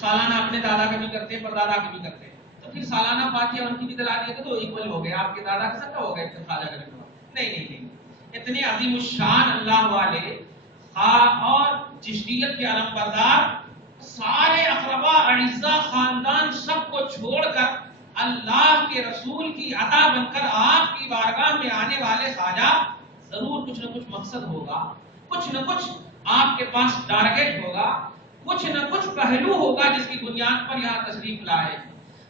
سالانہ اپنے دادا کا بھی کرتے ہیں، پردادا کا بھی کرتے ہیں، تو پھر سالانہ فاتحہ ان کی بھی دلا دیے تو ایکول ہو گئے، آپ کے دادا کا سب کا ہو گئے خواجہ کا بھی۔ نہیں، اتنے عظیم الشان اللہ والے اور چشتیت کے علم بردار سارے اقربا اعزاء خاندان سب کو چھوڑ کر اللہ کے رسول کی عطا بن کر آپ کی بارگاہ میں آنے والے خواجہ، ضرور کچھ نہ کچھ مقصد ہوگا، کچھ نہ کچھ آپ کے پاس ٹارگٹ ہوگا، کچھ نہ کچھ پہلو ہوگا جس کی بنیاد پر یہاں تشریف لائے۔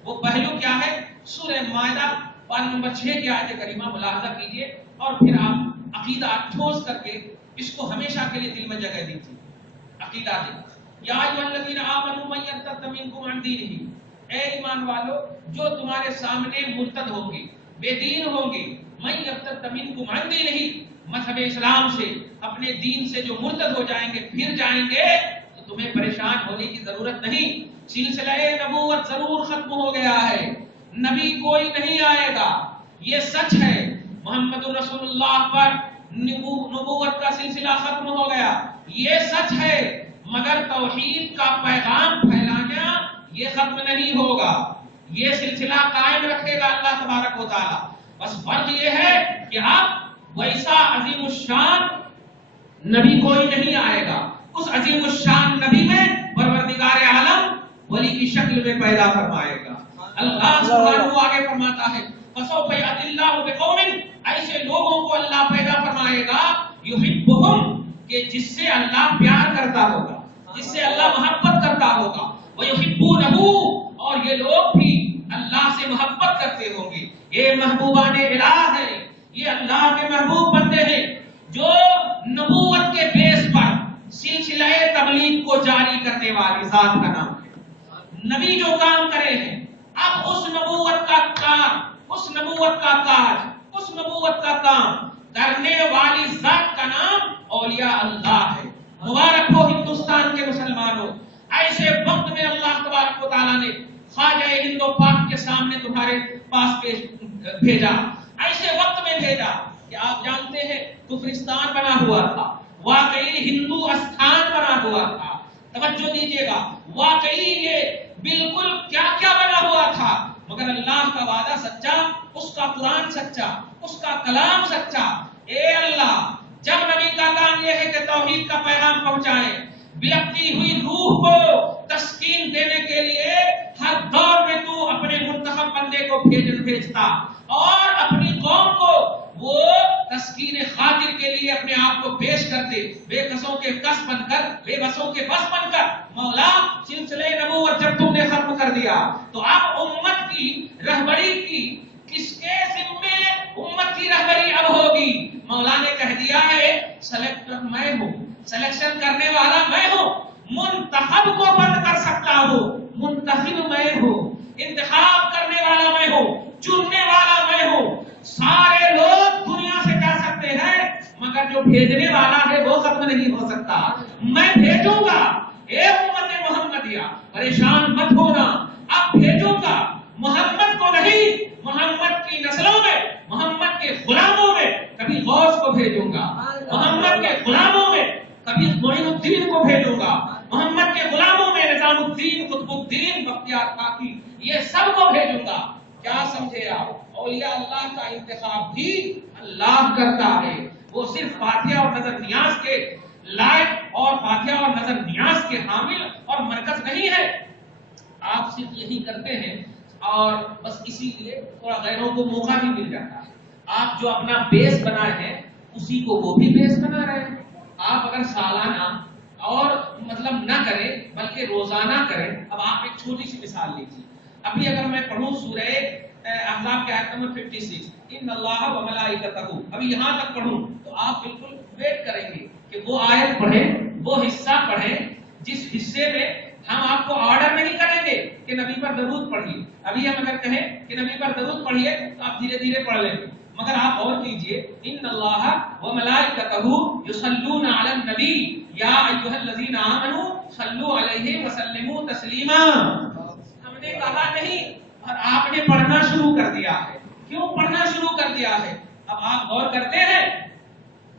وہ پہلو کیا ہے؟ سورہ مائدہ پارہ نمبر 6 کی آیت کریمہ ملاحظہ کیجئے اور پھر آپ عقیدہ ٹھوس کر کے اس کو ہمیشہ کے لیے دل میں جگہ دیجیے۔ عقیدہ دے، یا ایھا الذین آمنوا من یرتد منکم عن دینہ، اے ایمان والو جو تمہارے سامنے مرتد ہوں گے، بے دین ہوں گے، من یرتد منکم عن دینہ، مذہب اسلام سے، اپنے دین سے جو مرتد ہو جائیں گے، پھر جائیں گے، تو تمہیں پریشان ہونے کی ضرورت نہیں، سلسلہ نبوت ضرور ختم ہو گیا ہے، نبی کوئی نہیں آئے گا، یہ سچ ہے، محمد رسول اللہ پر نبوت کا سلسلہ ختم ہو گیا، یہ سچ ہے، مگر توحید کا پیغام پھیلانا یہ ختم نہیں ہوگا، یہ سلسلہ قائم رکھے گا اللہ تبارک و تعالی۔ بس فرق یہ ہے کہ اب ویسا عظیم الشان نبی کوئی نہیں آئے گا، اس عظیم الشان نبی میں پروردگار عالم ولی کی شکل میں پیدا فرمائے گا۔ اللہ سبحانہ آگے فرماتا ہے فَسَوْفَ يَأْتِي اللَّهُ بِقَوْمٍ، ایسے لوگوں کو اللہ پیدا فرمائے گا يُحِبُّهُمْ، کہ جس سے اللہ پیار کرتا ہوگا، جس سے اللہ محبت کرتا ہوگا، وَيُحِبُّونَهُ، اور یہ لوگ بھی اللہ سے محبت کرتے ہوں گے۔ یہ محبوبان الہ ہیں، یہ اللہ کے محبوب بندے ہیں جو نبوت کے بیس پر سلسلہ تبلیغ کو جاری کرنے والی ذات کا نام ہے۔ نبی جو کام کرے ہیں، اب اس نبوت کا کام، اس نبوت کا کاج، اس نبوت کا کام کرنے والی ذات کا نام اولیاء اللہ ہے۔ مبارک ہو ہندوستان کے مسلمانوں، ایسے وقت میں اللہ تبارک و تعالیٰ نے خواجہ ہند و پاک کے سامنے تمہارے پاس بھیجا، ایسے وقت میں بھیجا کہ آپ جانتے ہیں کفرستان بنا ہوا تھا، واقعی ہندو استھان بنا ہوا تھا، توجہ دیجیے گا، واقعی یہ بالکل کیا کیا بنا ہوا تھا، مگر اللہ کا وعدہ سچا، اس کا قرآن سچا، اس کا کلام سچا۔ اے اللہ، جب نبی کا کام یہ ہے کہ توحید کا پیغام پہنچائے، بلکتی ہوئی روح کو تسکین دینے کے لیے ہر دور میں تو اپنے منتخب بندے کو بھیجتا اور اپنی قوم کو وہ تسکین خاطر کے لیے اپنے آپ کو پیش کرتے، بے کسوں کے کس بن کر، بے بسوں کے بس بن کر۔ مولا، سلسلہ نبوت جب تم نے ختم کر دیا تو اب امت کی رہبری کی کس کے ذمے امت کی رہبری اب ہوگی؟ مولا نے کہہ دیا ہے سلیکٹر میں ہوں، سلیکشن کرنے والا میں ہوں، منتخب کو بند کر سکتا ہوں، منتخب میں ہوں، انتخاب کرنے والا میں ہوں، چننے والا میں ہوں۔ سارے لوگ دنیا سے جا سکتے ہیں مگر جو بھیجنے والا ہے وہ ختم نہیں ہو سکتا۔ میں بھیجوں گا، اے امت محمدیہ پریشان مت ہونا، اب بھیجوں گا محمد کو نہیں، محمد کی نسلوں میں، محمد کے غلاموں میں کبھی غوث کو بھیجوں گا، محمد کے غلاموں میں کبھی معین الدین کو بھیجوں گا، محمد کے غلاموں میں نظام الدین، قطب الدین، بختیار کاکی، یہ سب کو بھیجوں گا۔ کیا سمجھے آپ؟ اولیاء اللہ کا انتخاب بھی اللہ کرتا ہے، وہ صرف فاتحہ اور نظر نیاز کے لائق اور فاتحہ اور نظر نیاز کے حامل اور مرکز نہیں ہے۔ آپ صرف یہی کرتے ہیں اور بس اسی لیے تھوڑا غیروں کو موقع بھی مل جاتا ہے۔ آپ جو اپنا بیس بنائے ہیں اسی کو وہ بھی بیس بنا رہے ہیں۔ آپ اگر سالانہ اور مطلب نہ کریں بلکہ روزانہ کریں، اب آپ ایک چھوٹی سی مثال لیجیے، ابھی اگر میں پڑھوں سورہ احزاب کے آیت نمبر 56 ان اللہ و ملائکتہ، ابھی یہاں تک پڑھوں تو آپ بالکل ویٹ کریں گے کہ وہ آیت پڑھیں، وہ حصہ پڑھیں جس حصے میں ہم آپ کو آرڈر نہیں کریں گے کہ نبی پر درود پڑھیے۔ ابھی ہم اگر کہیں کہ نبی پر درود پڑھیے تو آپ دھیرے دھیرے پڑھ لیں گے، مگر آپ غور کیجئے ان اللہ و ملائکتہ یصلون علی النبی یا ایھا الذین آمنوا صلوا علیہ وسلموا تسلیما۔ ہم نے کہا نہیں اور آپ نے پڑھنا شروع کر دیا ہے۔ کیوں پڑھنا شروع کر دیا ہے؟ اب آپ غور کرتے ہیں،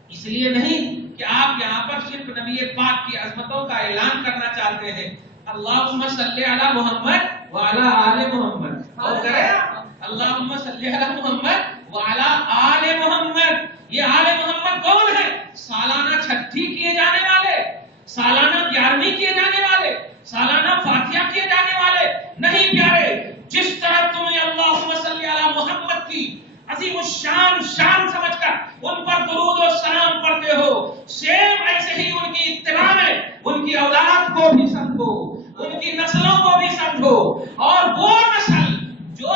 اس لیے نہیں کہ آپ یہاں پر صرف نبی پاک کی عظمتوں کا اعلان کرنا چاہتے ہیں، اللہم صلی علی محمد وعلی آل محمد، اور کرے اللہم صلی علی محمد وعلی آل محمد۔ یہ آل محمد کون ہے؟ سالانہ چھٹی کیے جانے والے، سالانہ 11ویں کیے جانے والے، سالانہ فاتحہ کیے جانے والے نہیں پیارے۔ جس طرح تمہیں اللہم صلی علی محمد کی عظیم الشان شان سمجھ کر ان پر درود و سلام پڑھتے ہو، سیم ایسے ہی ان کی اتباع میں ان کی اولاد کو بھی سمجھو، ان کی نسلوں کو بھی سمجھو، اور وہ نسل جو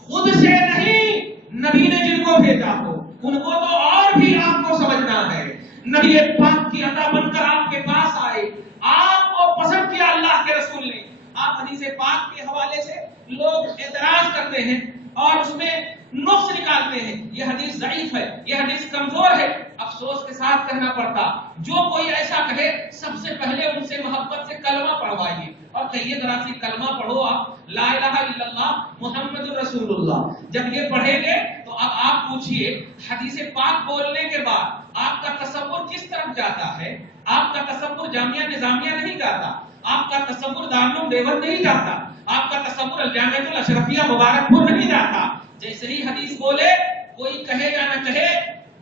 خود سے نہیں نبی نے جن کو بھیجا ہو ان کو تو اور بھی آپ کو سمجھنا ہے۔ نبی پاک کی عطا بن کر آپ کے پاس آئے، آپ کو پسند کیا اللہ کے رسول نے۔ آپ حدیث پاک کے حوالے سے لوگ اعتراض کرتے ہیں اور اس میں نقص نکالتے ہیں، یہ حدیث ضعیف ہے، یہ حدیث کمزور ہے۔ افسوس کے ساتھ کہنا پڑتا، جو کوئی ایسا کہے سب سے پہلے ان سے محبت سے کلمہ پڑھوائیے اور کہیے ذرا سی کلمہ پڑھو آپ، لا الہ الا اللہ محمد رسول اللہ۔ جب یہ پڑھیں گے تو اب آپ پوچھئے حدیث پاک بولنے کے بعد آپ کا تصور کس طرف جاتا ہے؟ آپ کا تصور جامعہ نظامیہ نہیں جاتا، آپ کا تصور دارالعلوم دیوبند نہیں جاتا، آپ کا تصور الجامعہ الاشرفیہ مبارک پور نہیں جاتا۔ جیسے ہی حدیث بولے کوئی کہے یا نہ کہے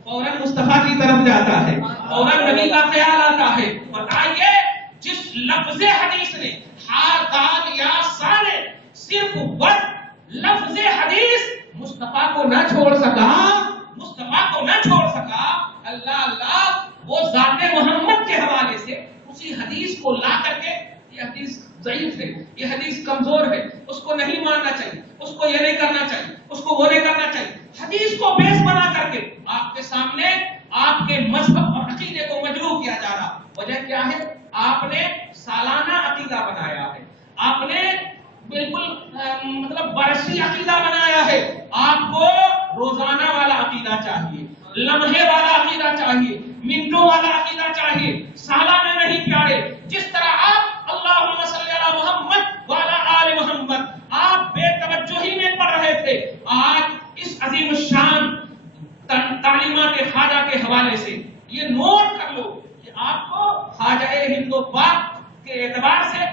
فوراً مصطفیٰ کی طرف جاتا ہے، فوراً نبی کا خیال آتا ہے۔ بتائیے جس لفظ حدیث نے ہا دال یا سا نے صرف ورد لفظ حدیث مصطفیٰ کو نہ چھوڑ سکا، مصطفیٰ کو نہ چھوڑ سکا، اللہ اللہ وہ ذات محمد کے حوالے سے اسی حدیث کو لا کر کے یہ حدیث ضعیف ہے، یہ حدیث کمزور ہے، اس کو نہیں ماننا چاہیے، اس کو یہ نہیں کرنا چاہیے، اس کو وہ نہیں کرنا چاہیے۔ حدیث کو بیس بنا کر کے آپ کے سامنے آپ کے مذہب اور عقیدے کو مجروح کیا جا رہا۔ وجہ کیا ہے؟ آپ نے سالانہ عقیدہ بنایا ہے، آپ نے بالکل مطلب برسی عقیدہ بنایا ہے۔ آپ کو روزانہ والا عقیدہ چاہیے، لمحے والا عقیدہ چاہیے، منٹوں والا عقیدہ چاہیے، سالانہ نہیں پیارے۔ جس طرح آپ اللہم صلی علی محمد وعلی آل محمد آپ بے توجہی میں پڑھ رہے تھے، آج اس عظیم الشان تعلیمات خواجہ کے حوالے سے یہ نوٹ کر لو کہ آپ کو خواجہ ہند و پاک کے اعتبار سے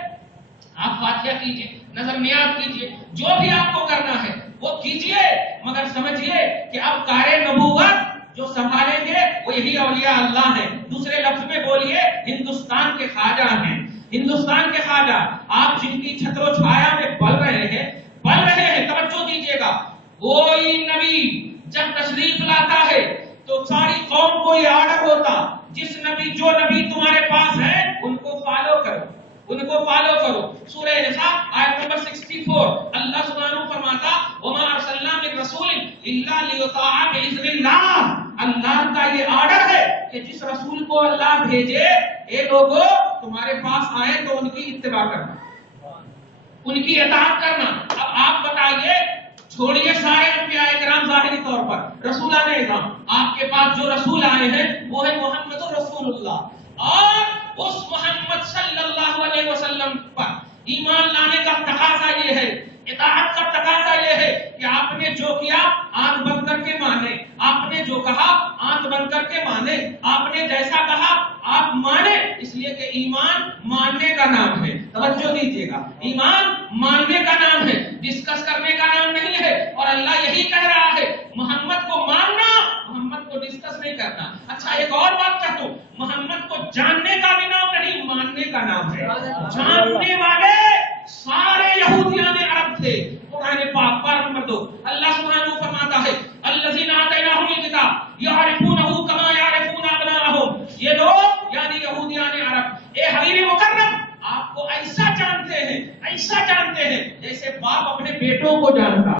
آپ فاتحہ کیجئے، نظم نیاز کیجئے، جو بھی آپ کو کرنا ہے وہ کیجئے، مگر سمجھئے کہ اب کار نبوت جو سنبھالیں گے وہ یہی اولیاء اللہ ہیں۔ دوسرے لفظ میں بولیے ہندوستان کے خواجہ ہیں، ہندوستان کے خواجہ آپ جن کی چھتر و چھایا میں پل رہے ہیں، توجہ دیجئے گا۔ کوئی نبی جب تشریف لاتا ہے تو ساری قوم کو یہ آرڈر ہوتا، جس نبی جو نبی تمہارے پاس ہے ان کو فالو کرو، ان کو فالو کرو۔ سورہ نساء آیت نمبر 64 اللہ سبحانہ فرماتا وما ارسلنا من رسول الا لیطاع باذن اللہ۔ اللہ کا یہ آرڈر ہے کہ جس رسول کو اللہ بھیجے اے لوگوں تمہارے پاس آئے تو ان کی اتباع کرنا، ان کی اطاعت کرنا۔ اب آپ بتائیے، چھوڑیے سارے انبیاء کرام ظاہری طور پر، رسولان اعظم، آپ کے پاس جو رسول آئے ہیں وہ ہے محمد رسول اللہ، اور اس محمد صلی اللہ علیہ وسلم پر ایمان لانے کا تقاضا یہ ہے، اطاعت کا تقاضا یہ ہے کہ آپ نے جو کیا آنکھ بند کر کے مانے، آپ نے جو کہا آنکھ بند کر کے مانے، آپ نے جیسا کہا آپ مانے، اس لیے کہ ایمان ماننے کا نام ہے۔ توجہ دیجیے گا، ایمان ماننے کا نام ہے، ڈسکس کرنے کا نام نہیں ہے، اور اللہ یہی کہہ رہا ہے محمد کو ماننا، محمد کو ڈسکس نہیں کرنا۔ اچھا ایک اور بات کہہ دوں، محمد کو جاننے کا بھی نام نہیں، ماننے کا نام ہے۔ جاننے والے سارے یہودیان عرب تھے۔ قرآن پاک بارہ نمبر 2 اللہ سبحانہ فرماتا ہے الذین آتیناہم الکتاب یعرفونہ کما یعرفون ابناءہم، یہ لوگ یعنی یہودیان عرب اے حبیب مکرم آپ کو ایسا جانتے ہیں، ایسا جانتے ہیں جیسے باپ اپنے بیٹوں کو جانتا